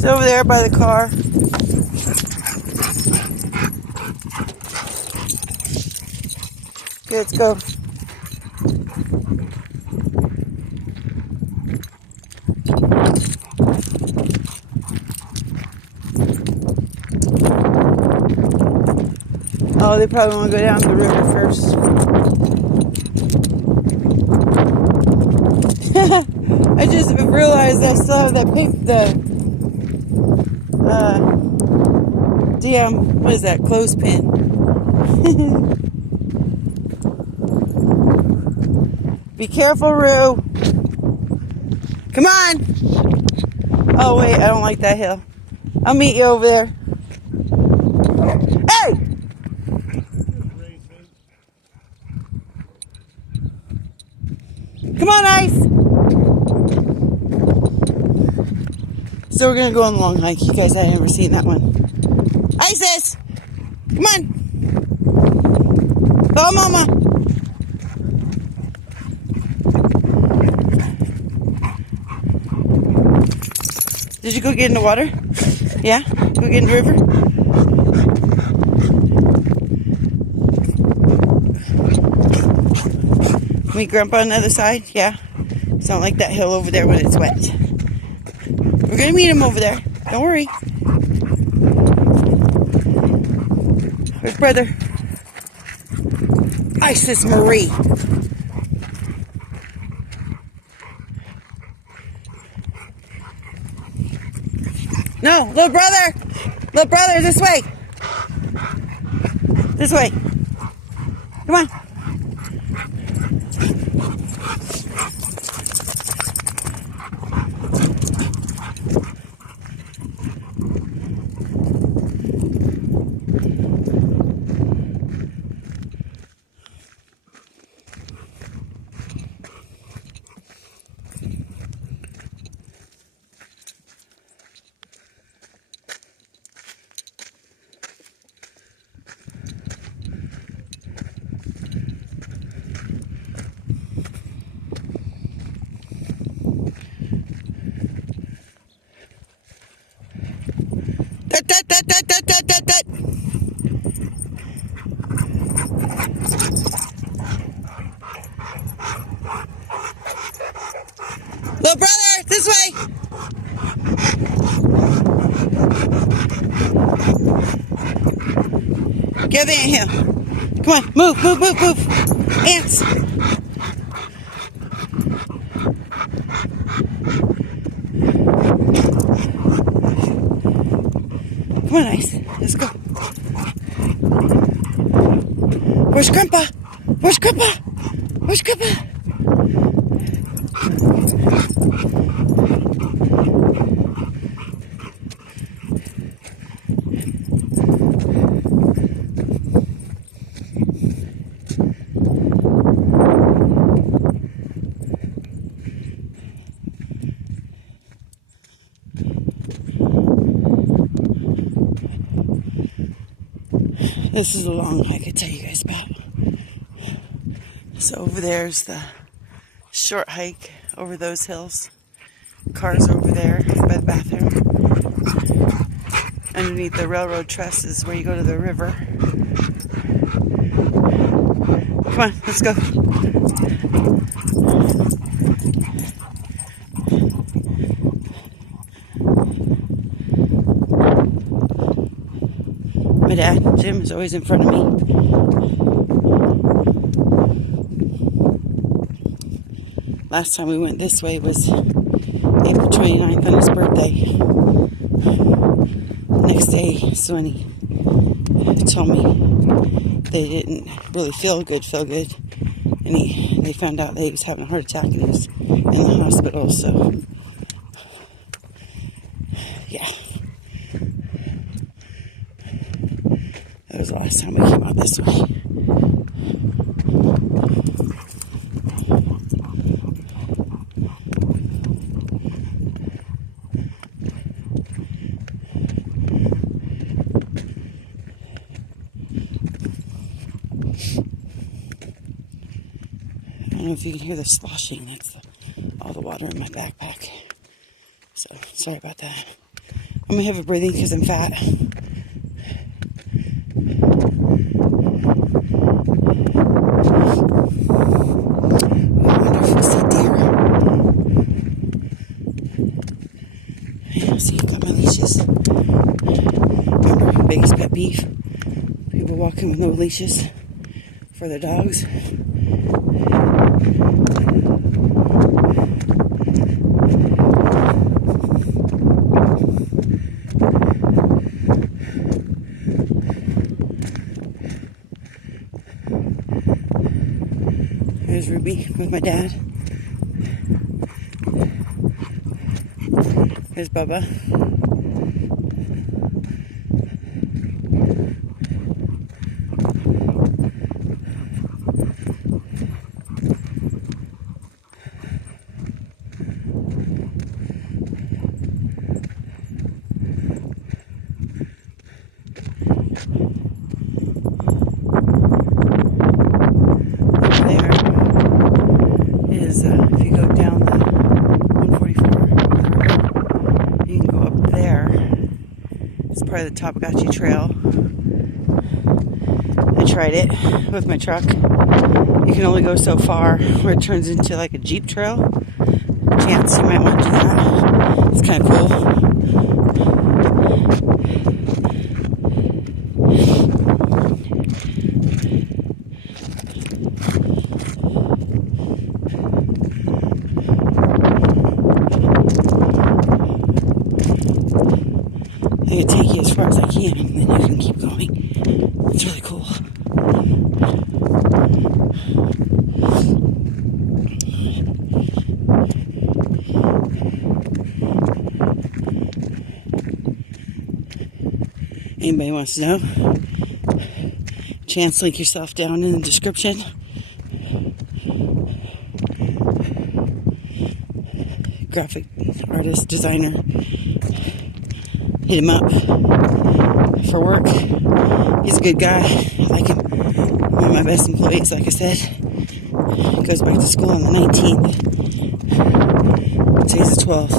She's over there by the car. Okay, let's go. Oh, they probably want to go down the river first. I just realized I still have that paper, damn, what is that, clothespin. Be careful, Roo. Come on. Oh, wait, I don't like that hill. I'll meet you over there. Hey! Come on, Ice. So we're going to go on a long hike. You guys, I haven't ever seen that one. Isis! Come on. Follow Mama. Did you go get in the water? Yeah? Go get in the river? Meet Grandpa on the other side? Yeah? It's not like that hill over there when it's wet. We're going to meet him over there. Don't worry. Where's brother? Isis Marie. No, little brother. Little brother, this way. This way. Come on. That. Little brother, this way. Get the ant hill. Come on, move. Ants. Come on, Ice. Let's go. Where's Grandpa? Where's Grandpa? Where's Grandpa? This is a long hike I tell you guys about. So over there's the short hike over those hills. Cars over there by the bathroom. Underneath the railroad trusses where you go to the river. Come on, let's go. My dad, Jim, is always in front of me. Last time we went this way was April 29th on his birthday. Next day, so when he told me they didn't really feel good, and they found out that he was having a heart attack and he was in the hospital, so yeah. That was the last time we came out this way. I don't know if you can hear the sloshing. It's all the water in my backpack. So, sorry about that. I'm gonna have a breathing because I'm fat. I wonder if we see deer. Yeah, see, I've got my leashes. Remember, biggest pet peeve. People walking with no leashes for their dogs. There's Ruby with my dad. There's Bubba. If you go down the 144, you can go up there. It's part of the Topkachi Trail. I tried it with my truck. You can only go so far where it turns into like a Jeep trail. Chance you might want to do that. It's kind of cool. I can take you as far as I can, and then you can keep going. It's really cool. Anybody wants to know? Chance, link yourself down in the description. Graphic artist, designer. Hit him up for work. He's a good guy. I like him. One of my best employees, like I said. Goes back to school on the 19th. Today's the 12th.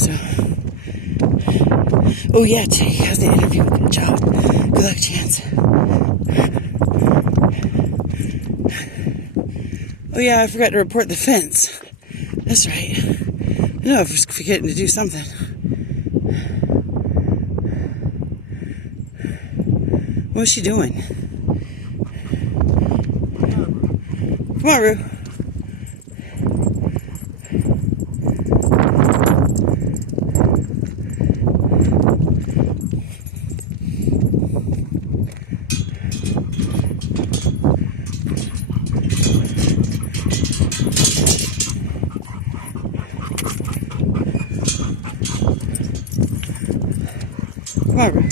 So, oh yeah, today he has the interview with the job. Good luck, Chance. Oh yeah, I forgot to report the fence. That's right. I know I was forgetting to do something. What's she doing? Come on, Roo. Come on, Roo.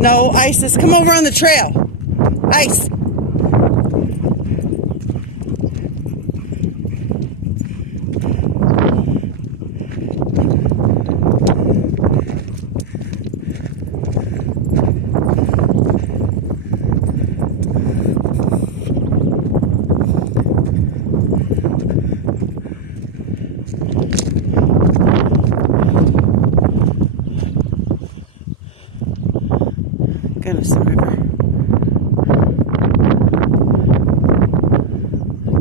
No, Isis, come over on the trail. Ice. Gunnison River.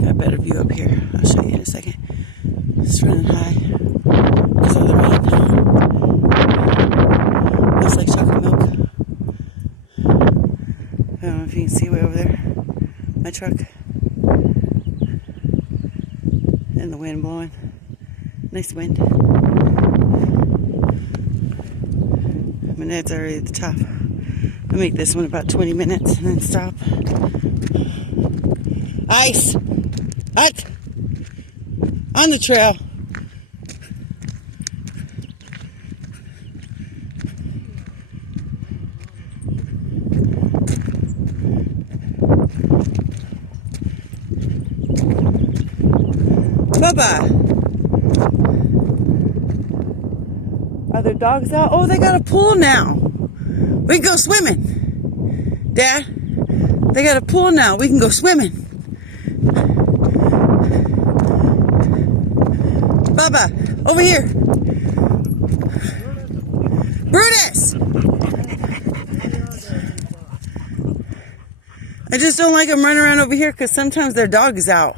Got a better view up here. I'll show you in a second. It's running high because of the rain. Looks like chocolate milk. I don't know if you can see way over there. My truck. And the wind blowing. Nice wind. My net's already at the top. I'll make this one about 20 minutes and then stop. Ice! Hut! On the trail. Bye-bye. Are there dogs out? Oh, they got a pool now. We can go swimming. Dad, they got a pool now. We can go swimming. Bubba, over here. Brutus! I just don't like them running around over here because sometimes their dog is out.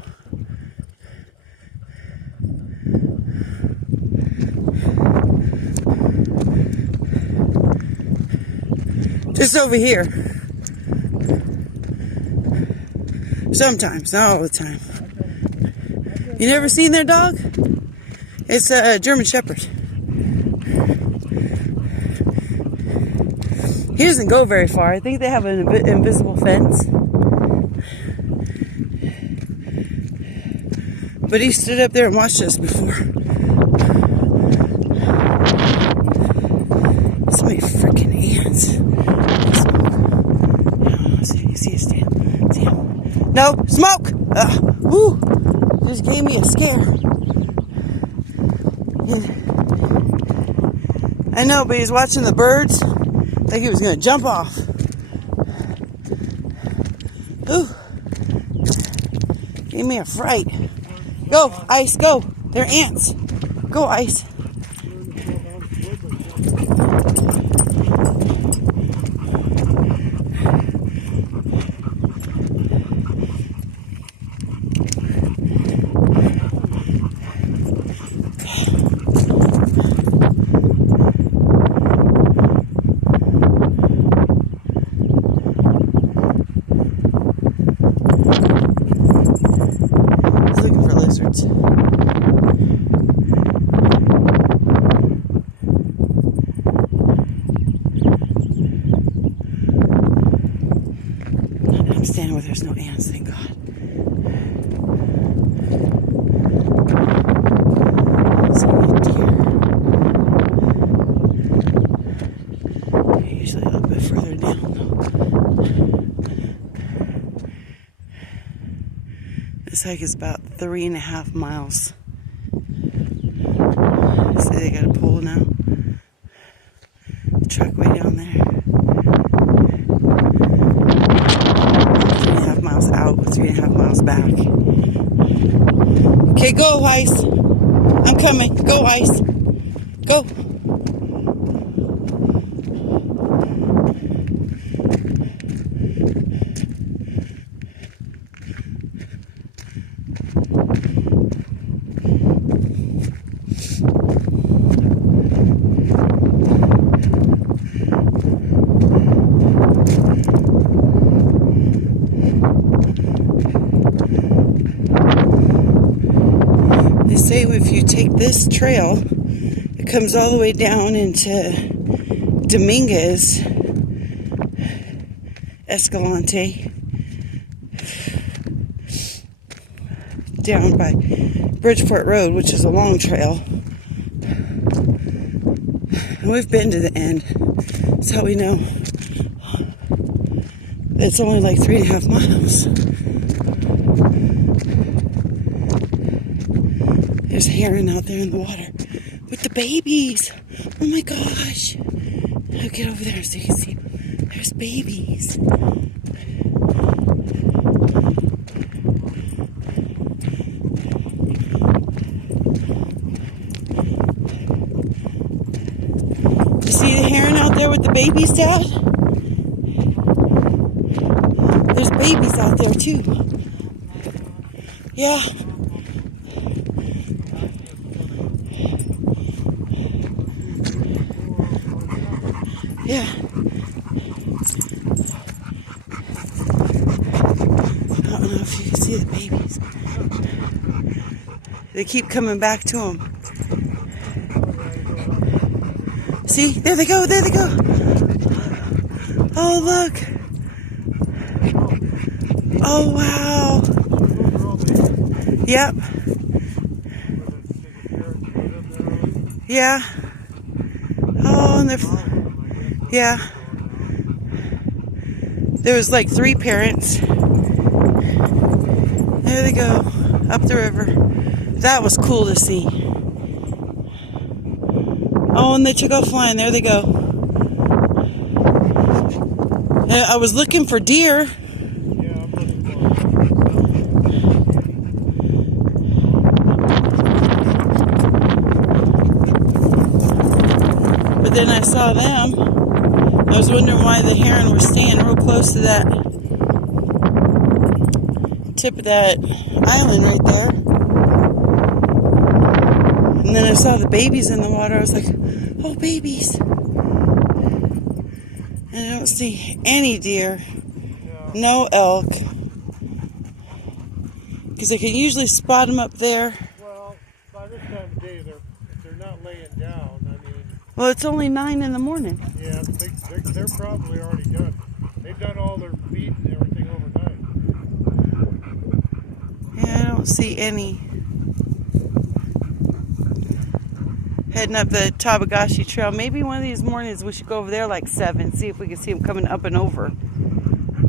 Just over here. Sometimes, not all the time. You never seen their dog? It's a German Shepherd. He doesn't go very far. I think they have an invisible fence. But he stood up there and watched us before. So many freaking ants. See a stand. See him? No, smoke! Woo! Just gave me a scare. I know, but he's watching the birds like he was going to jump off. Ooh. Gave me a fright. Go, Ice, go. They're ants. Go, Ice. I'm standing where there's no ants, thank God. So many deer. They're usually a little bit further down though. This hike is about 3.5 miles. See, they got a pole now. The truck way down there. 3.5 miles out, 3.5 miles back. Okay, go, Ice. I'm coming. Go, Ice. Go. They say if you take this trail, it comes all the way down into Dominguez, Escalante, down by Bridgeport Road, which is a long trail. And we've been to the end. That's how we know. It's only like 3.5 miles. There's heron out there in the water with the babies. Oh my gosh. I'll get over there so you can see. There's babies. You see the heron out there with the babies, Dad? There's babies out there too. Yeah. Yeah. I don't know if you can see the babies. They keep coming back to them. See? There they go. There they go. Oh, look. Oh, wow. Yep. Yeah. Oh, and they're... Yeah. There was like 3 parents. There they go. Up the river. That was cool to see. Oh, and they took off flying. There they go. And I was looking for deer. Yeah, I'm looking for But then I saw them. I was wondering why the heron were staying real close to that tip of that island right there. And then I saw the babies in the water. I was like, oh, babies. And I don't see any deer. No elk. Because I can usually spot them up there. Well, by this time of day, they're not laying down. I mean, Well, it's only 9 in the morning. yeah, they're probably already done. They've done all their feed and everything overnight. Yeah, I don't see any. Heading up the Tabagashi Trail. Maybe one of these mornings we should go over there like 7, see if we can see them coming up and over.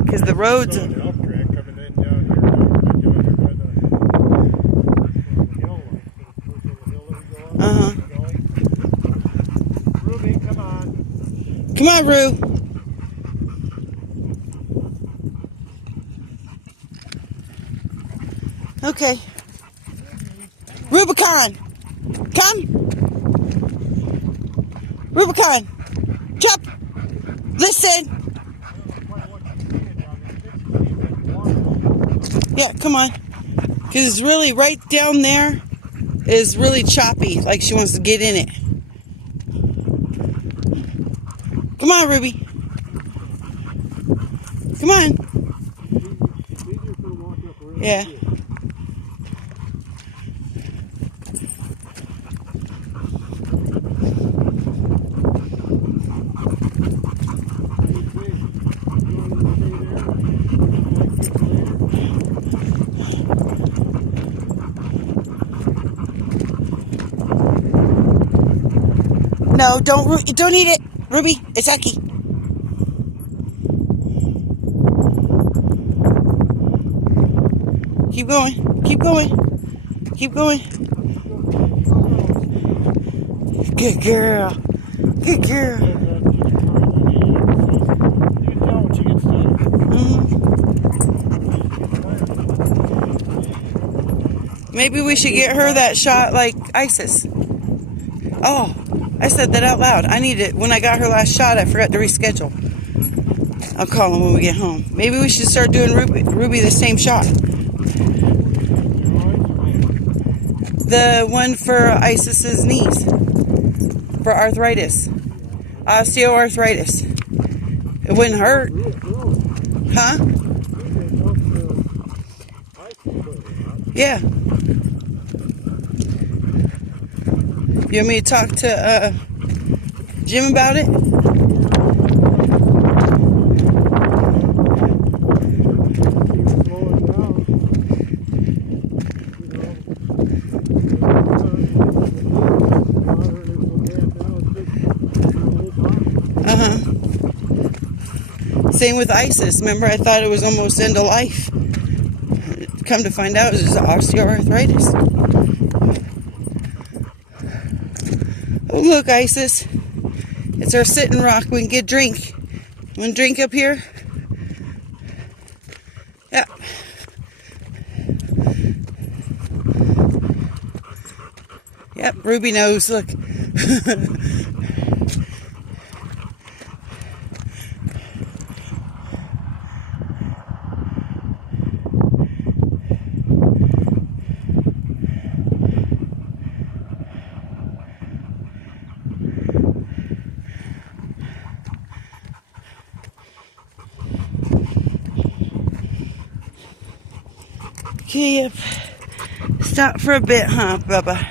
Because the roads. Saw an elk track coming in down here by the hill. Uh-huh. Ruby, come on. Come on, Roo. Okay. Rubicon. Come. Rubicon. Chop. Listen. Yeah, come on. Because it's really right down there is really choppy. Like she wants to get in it. Come on, Ruby. Come on. Yeah. No, don't eat it, Ruby. It's yucky. Keep going. Keep going. Keep going. Good girl. Good girl. Maybe we should get her that shot like Isis. Oh, I said that out loud. I need it. When I got her last shot, I forgot to reschedule. I'll call him when we get home. Maybe we should start doing Ruby the same shot. The one for Isis's knees. For arthritis. Osteoarthritis. It wouldn't hurt. Huh? Yeah. You want me to talk to Jim about it? Uh-huh. Same with Isis. Remember, I thought it was almost end of life. Come to find out, it was osteoarthritis. Oh, look, Isis. It's our sitting rock. We can get a drink. Want a drink up here? Yeah. Yep, Ruby knows. Look. Okay, yep. Stop for a bit, huh, Bubba?